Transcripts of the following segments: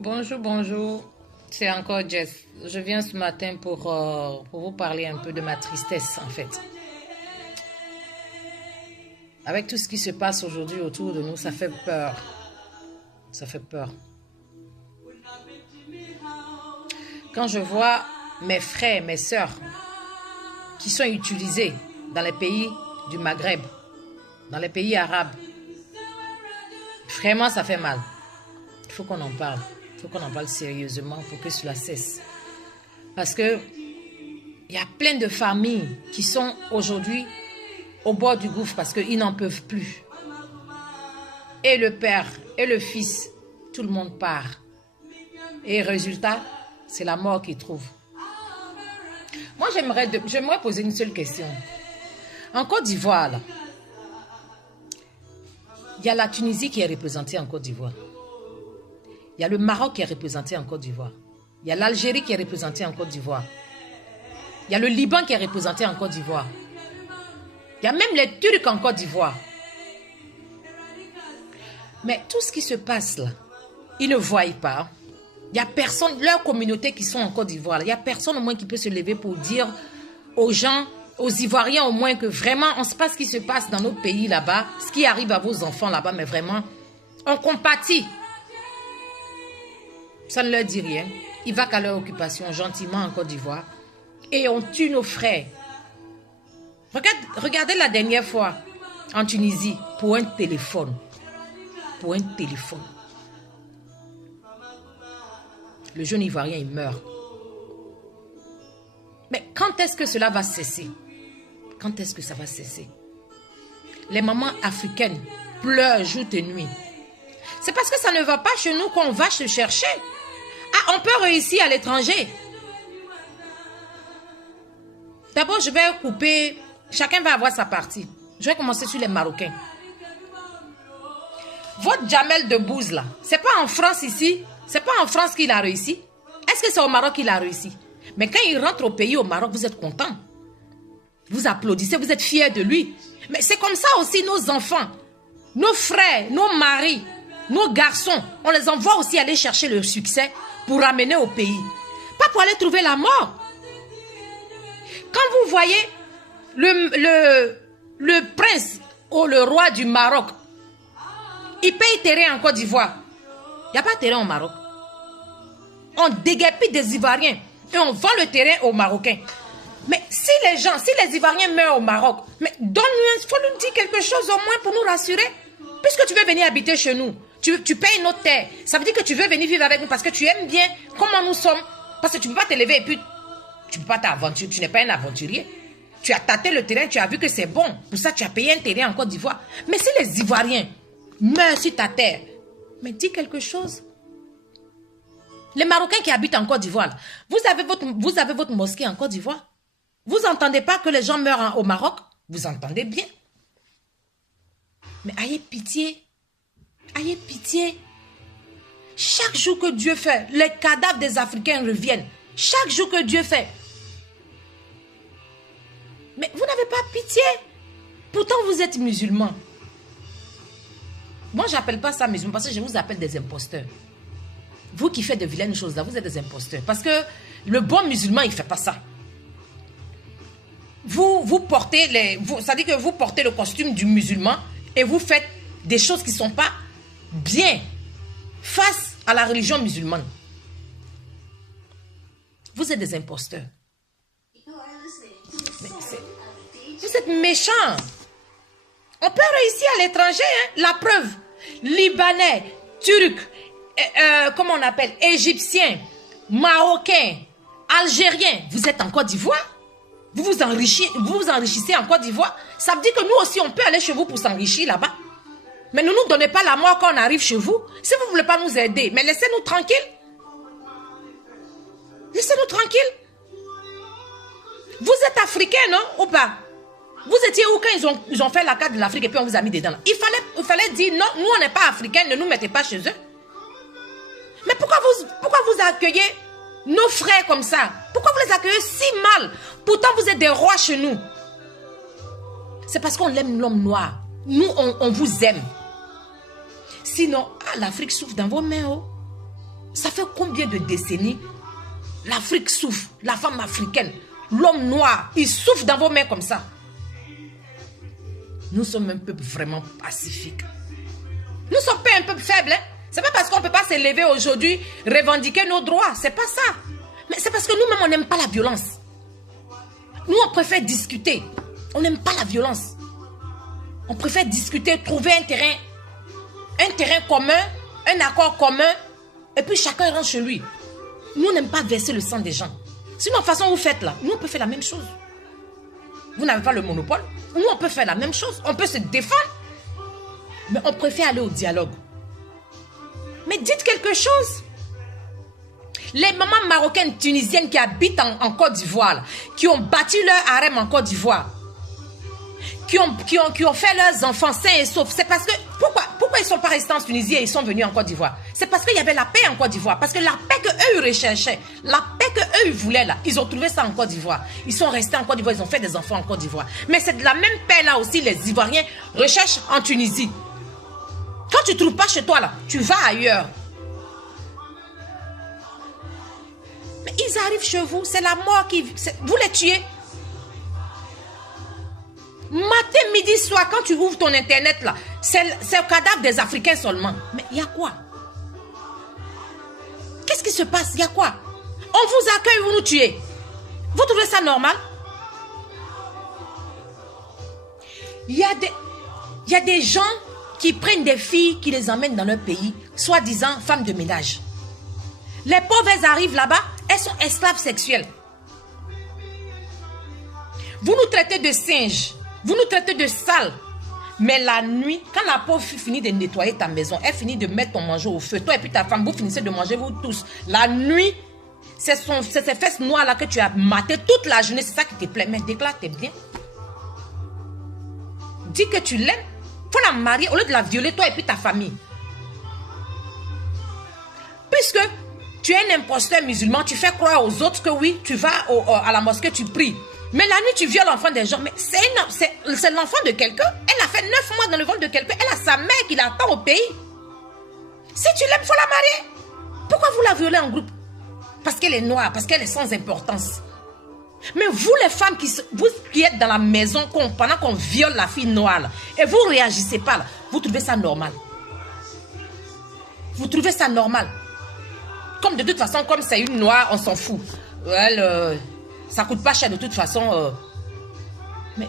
Bonjour, bonjour. C'est encore Jess. Je viens ce matin pour vous parler un peu de ma tristesse, en fait. Avec tout ce qui se passe aujourd'hui autour de nous, ça fait peur. Ça fait peur. Quand je vois mes frères, mes sœurs qui sont utilisés dans les pays du Maghreb, dans les pays arabes, vraiment ça fait mal. Il faut qu'on en parle. Il faut qu'on en parle sérieusement pour que cela cesse. Parce que il y a plein de familles qui sont aujourd'hui au bord du gouffre parce qu'ils n'en peuvent plus. Et le père et le fils, tout le monde part. Et résultat, c'est la mort qu'ils trouvent. Moi, j'aimerais poser une seule question. En Côte d'Ivoire, là, il y a la Tunisie qui est représentée en Côte d'Ivoire. Il y a le Maroc qui est représenté en Côte d'Ivoire. Il y a l'Algérie qui est représentée en Côte d'Ivoire. Il y a le Liban qui est représenté en Côte d'Ivoire. Il y a même les Turcs en Côte d'Ivoire. Mais tout ce qui se passe là, ils ne voient pas. Il n'y a personne, leur communauté qui sont en Côte d'Ivoire, il n'y a personne au moins qui peut se lever pour dire aux gens, aux Ivoiriens au moins que vraiment, on ne sait pas ce qui se passe dans notre pays là-bas, ce qui arrive à vos enfants là-bas, mais vraiment, on compatit. Ça ne leur dit rien. Ils vont qu'à leur occupation gentiment en Côte d'Ivoire et on tue nos frères. Regardez la dernière fois en Tunisie pour un téléphone. Pour un téléphone. Le jeune Ivoirien, il meurt. Mais quand est-ce que cela va cesser? Quand est-ce que ça va cesser? Les mamans africaines pleurent jour et nuit. C'est parce que ça ne va pas chez nous qu'on va se chercher. Ah, on peut réussir à l'étranger. D'abord, je vais couper. Chacun va avoir sa partie. Je vais commencer sur les Marocains. Votre Jamel Debbouze là, c'est pas en France ici. C'est pas en France qu'il a réussi. Est-ce que c'est au Maroc qu'il a réussi? Mais quand il rentre au pays, au Maroc, vous êtes content. Vous applaudissez, vous êtes fiers de lui. Mais c'est comme ça aussi nos enfants, nos frères, nos maris, nos garçons. On les envoie aussi aller chercher le succès pour ramener au pays. Pas pour aller trouver la mort. Quand vous voyez le prince ou le roi du Maroc, il paye terrain en Côte d'Ivoire. Il n'y a pas de terrain au Maroc. On déguerpit des Ivoiriens et on vend le terrain aux Marocains. Mais si les Ivoiriens meurent au Maroc, mais donne-nous, il faut nous dire quelque chose au moins pour nous rassurer. Puisque tu veux venir habiter chez nous, tu payes notre terre. Ça veut dire que tu veux venir vivre avec nous parce que tu aimes bien comment nous sommes. Parce que tu ne peux pas te lever et puis tu ne peux pas t'aventurer. Tu n'es pas un aventurier. Tu as tâté le terrain, tu as vu que c'est bon. Pour ça, tu as payé un terrain en Côte d'Ivoire. Mais si les Ivoiriens meurent sur ta terre, mais dis quelque chose. Les Marocains qui habitent en Côte d'Ivoire, vous avez votre mosquée en Côte d'Ivoire. Vous n'entendez pas que les gens meurent au Maroc? Vous entendez bien. Mais ayez pitié. Ayez pitié. Chaque jour que Dieu fait, les cadavres des Africains reviennent. Chaque jour que Dieu fait. Mais vous n'avez pas pitié. Pourtant, vous êtes musulmans. Moi, je n'appelle pas ça musulman parce que je vous appelle des imposteurs. Vous qui faites de vilaines choses là, vous êtes des imposteurs. Parce que le bon musulman, il ne fait pas ça. Vous portez ça dit que vous portez le costume du musulman et vous faites des choses qui ne sont pas bien face à la religion musulmane. Vous êtes des imposteurs. Vous êtes méchants. On peut réussir à l'étranger, hein? La preuve. Libanais, Turcs, comment on appelle, Égyptiens, Marocains, Algériens. Vous êtes en Côte d'Ivoire? Vous vous enrichissez en Côte d'Ivoire? Ça veut dire que nous aussi, on peut aller chez vous pour s'enrichir là-bas. Mais ne nous donnez pas la mort quand on arrive chez vous. Si vous ne voulez pas nous aider, mais laissez-nous tranquilles. Laissez-nous tranquilles. Vous êtes africain, non? Ou pas? Vous étiez où quand ils ont fait la carte de l'Afrique et puis on vous a mis dedans? Il fallait dire non, nous on n'est pas africains, ne nous mettez pas chez eux. Mais pourquoi vous accueillez nos frères comme ça? Pourquoi vous les accueillez si mal? Pourtant vous êtes des rois chez nous. C'est parce qu'on aime l'homme noir. Nous on vous aime. Sinon, l'Afrique souffre dans vos mains. Oh. Ça fait combien de décennies l'Afrique souffre, la femme africaine, l'homme noir, il souffre dans vos mains comme ça. Nous sommes un peuple vraiment pacifique. Nous ne sommes pas un peuple faible. Hein? Ce n'est pas parce qu'on ne peut pas se lever aujourd'hui, revendiquer nos droits. Ce n'est pas ça. Mais c'est parce que nous-mêmes, on n'aime pas la violence. Nous, on préfère discuter. On n'aime pas la violence. On préfère discuter, trouver un terrain commun, un accord commun, et puis chacun rentre chez lui. Nous, on n'aime pas verser le sang des gens. Sinon, de toute façon, vous faites là. Nous, on peut faire la même chose. Vous n'avez pas le monopole. Nous, on peut faire la même chose. On peut se défendre. Mais on préfère aller au dialogue. Mais dites quelque chose. Les mamans marocaines, tunisiennes qui habitent en Côte d'Ivoire, qui ont bâti leur harem en Côte d'Ivoire, qui ont fait leurs enfants sains et saufs, c'est parce que... Pourquoi ils ne sont pas restés en Tunisie et ils sont venus en Côte d'Ivoire? C'est parce qu'il y avait la paix en Côte d'Ivoire. Parce que la paix qu'eux recherchaient, la paix qu'eux ils voulaient là, ils ont trouvé ça en Côte d'Ivoire. Ils sont restés en Côte d'Ivoire, ils ont fait des enfants en Côte d'Ivoire. Mais c'est de la même paix là aussi, les Ivoiriens recherchent en Tunisie. Quand tu ne trouves pas chez toi là, tu vas ailleurs. Mais ils arrivent chez vous, c'est la mort qui... Vous les tuez. Matin, midi, soir, quand tu ouvres ton internet là, c'est le cadavre des Africains seulement. Mais il y a quoi? Qu'est-ce qui se passe? Il y a quoi? On vous accueille, vous nous tuez. Vous trouvez ça normal? Il y a des gens qui prennent des filles, qui les emmènent dans leur pays, soi-disant femmes de ménage. Les pauvres, elles arrivent là-bas, elles sont esclaves sexuelles. Vous nous traitez de singes. Vous nous traitez de sales. Mais la nuit, quand la pauvre fille finit de nettoyer ta maison, elle finit de mettre ton manger au feu, toi et puis ta femme, vous finissez de manger vous tous. La nuit, c'est ces fesses noires là que tu as maté toute la journée, c'est ça qui te plaît. Mais déclare, t'es bien. Dis que tu l'aimes. Faut la marier au lieu de la violer, toi et puis ta famille. Puisque tu es un imposteur musulman, tu fais croire aux autres que oui, tu vas à la mosquée, tu pries. Mais la nuit, tu violes l'enfant des gens. Mais c'est l'enfant de quelqu'un. Elle a fait 9 mois dans le ventre de quelqu'un. Elle a sa mère qui l'attend au pays. Si tu l'aimes, il faut la marier. Pourquoi vous la violez en groupe? Parce qu'elle est noire, parce qu'elle est sans importance. Mais vous, les femmes, vous qui êtes dans la maison pendant qu'on viole la fille noire, là, et vous ne réagissez pas, là, vous trouvez ça normal. Vous trouvez ça normal. Comme de toute façon, comme c'est une noire, on s'en fout. Ça ne coûte pas cher de toute façon. Mais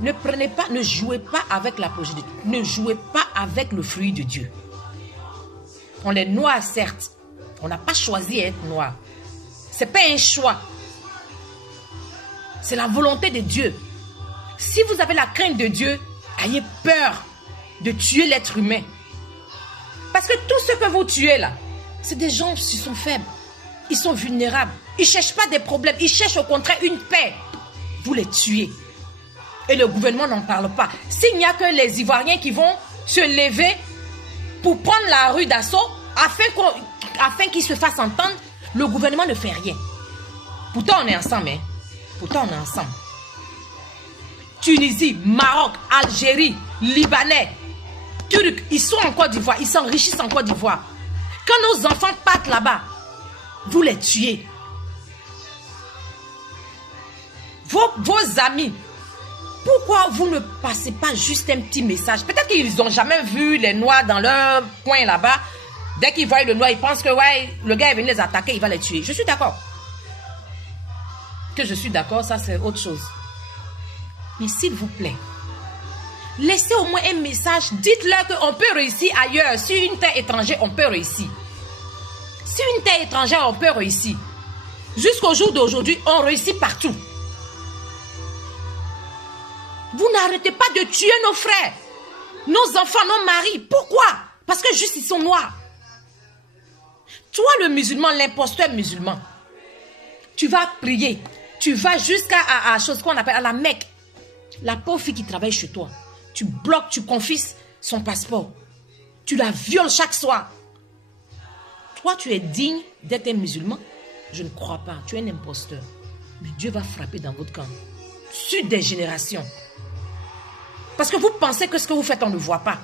ne prenez pas, ne jouez pas avec la progéniture. Ne jouez pas avec le fruit de Dieu. On est noir, certes. On n'a pas choisi d'être noir. Ce n'est pas un choix. C'est la volonté de Dieu. Si vous avez la crainte de Dieu, ayez peur de tuer l'être humain. Parce que tout ce que vous tuez là, c'est des gens qui sont faibles. Ils sont vulnérables. Ils ne cherchent pas des problèmes. Ils cherchent au contraire une paix. Vous les tuez. Et le gouvernement n'en parle pas. S'il n'y a que les Ivoiriens qui vont se lever pour prendre la rue d'assaut afin qu'ils se fassent entendre, le gouvernement ne fait rien. Pourtant, on est ensemble. Hein? Pourtant, on est ensemble. Tunisie, Maroc, Algérie, Libanais, Turcs, ils sont en Côte d'Ivoire. Ils s'enrichissent en Côte d'Ivoire. Quand nos enfants partent là-bas, vous les tuez. Vos amis, pourquoi vous ne passez pas juste un petit message? Peut-être qu'ils n'ont jamais vu les noirs dans leur coin là-bas. Dès qu'ils voient le noir, ils pensent que ouais, le gars est venu les attaquer, il va les tuer. Je suis d'accord. Que je suis d'accord, ça c'est autre chose. Mais s'il vous plaît, laissez au moins un message. Dites-leur qu'on peut réussir ailleurs. Sur une terre étrangère, on peut réussir. Sur une terre étrangère, on peut réussir. Jusqu'au jour d'aujourd'hui, on réussit partout. Vous n'arrêtez pas de tuer nos frères, nos enfants, nos maris. Pourquoi? Parce que juste ils sont noirs. Toi, le musulman, l'imposteur musulman, tu vas prier. Tu vas jusqu'à chose qu'on appelle à la Mecque. La pauvre fille qui travaille chez toi, tu bloques, tu confisques son passeport. Tu la violes chaque soir. Toi, tu es digne d'être un musulman? Je ne crois pas. Tu es un imposteur. Mais Dieu va frapper dans votre camp. Sur des générations. Parce que vous pensez que ce que vous faites, on ne voit pas.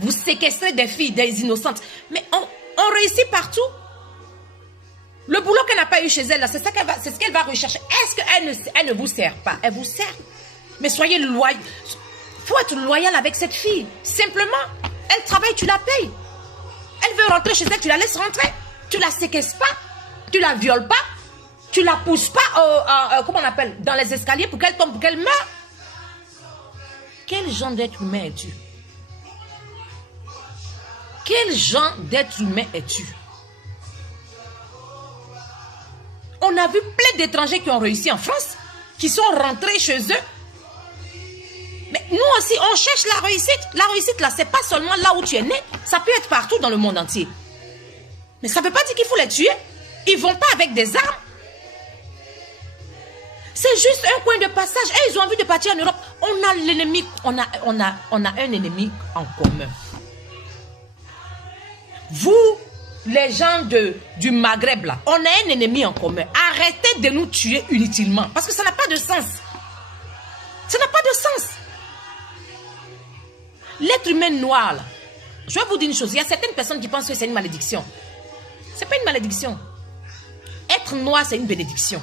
Vous séquestrez des filles, des innocentes. Mais On réussit partout. Le boulot qu'elle n'a pas eu chez elle, c'est ce qu'elle va rechercher. Est-ce qu'elle ne vous sert pas? Elle vous sert. Mais soyez loyal. Il faut être loyal avec cette fille. Simplement, elle travaille, tu la payes. Elle veut rentrer chez elle, tu la laisses rentrer. Tu la séquestres pas. Tu la violes pas. Tu la pousses pas, comment on appelle, dans les escaliers pour qu'elle tombe, pour qu'elle meure. Quel genre d'être humain es-tu? Quel genre d'être humain es-tu? On a vu plein d'étrangers qui ont réussi en France, qui sont rentrés chez eux. Mais nous aussi, on cherche la réussite. La réussite, là, c'est pas seulement là où tu es né. Ça peut être partout dans le monde entier. Mais ça ne veut pas dire qu'il faut les tuer. Ils ne vont pas avec des armes. C'est juste un coin de passage. Et ils ont envie de partir en Europe. On a l'ennemi, on a un ennemi en commun. Vous, les gens du Maghreb, là, on a un ennemi en commun. Arrêtez de nous tuer inutilement. Parce que ça n'a pas de sens. Ça n'a pas de sens. L'être humain noir, là, je vais vous dire une chose. Il y a certaines personnes qui pensent que c'est une malédiction. Ce n'est pas une malédiction. Être noir, c'est une bénédiction.